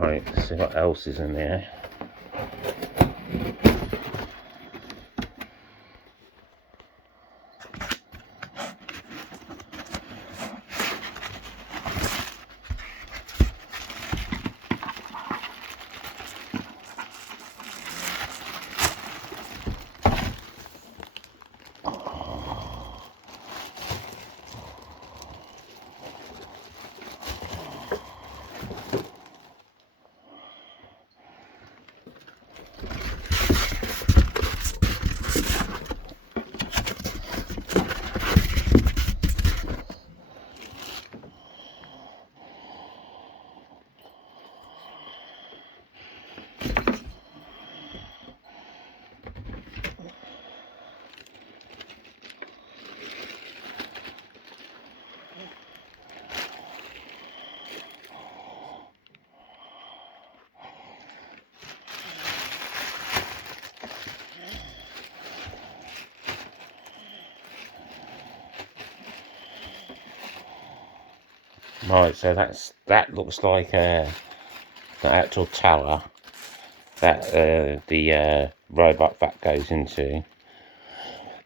Right, let's see what else is in there. Right, so that looks like the actual tower that the robot vac goes into,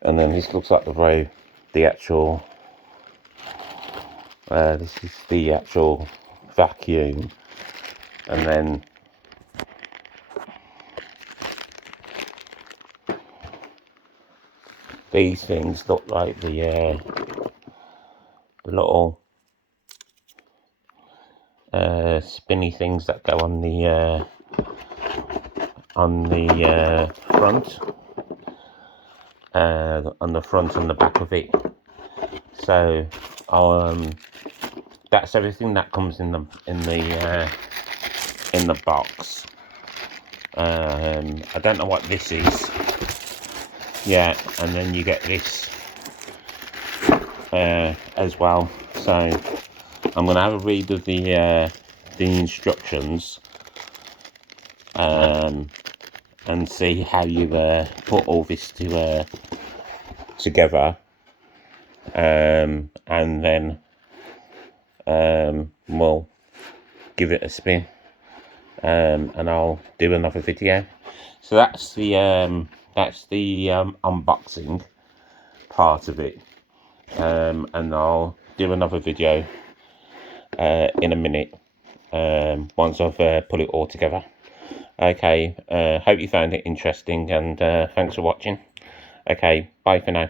and then this looks like the actual this is the actual vacuum, and then these things look like the little spinny things that go on the front, on the front and the back of it. So that's everything that comes in the box. I don't know what this is. Yeah, and then you get this as well. So I'm gonna have a read of the instructions and see how you put all this together, and then we'll give it a spin, and I'll do another video. So that's the unboxing part of it, and I'll do another video in a minute once I've put it all together. Okay, hope you found it interesting, and thanks for watching. Okay, bye for now.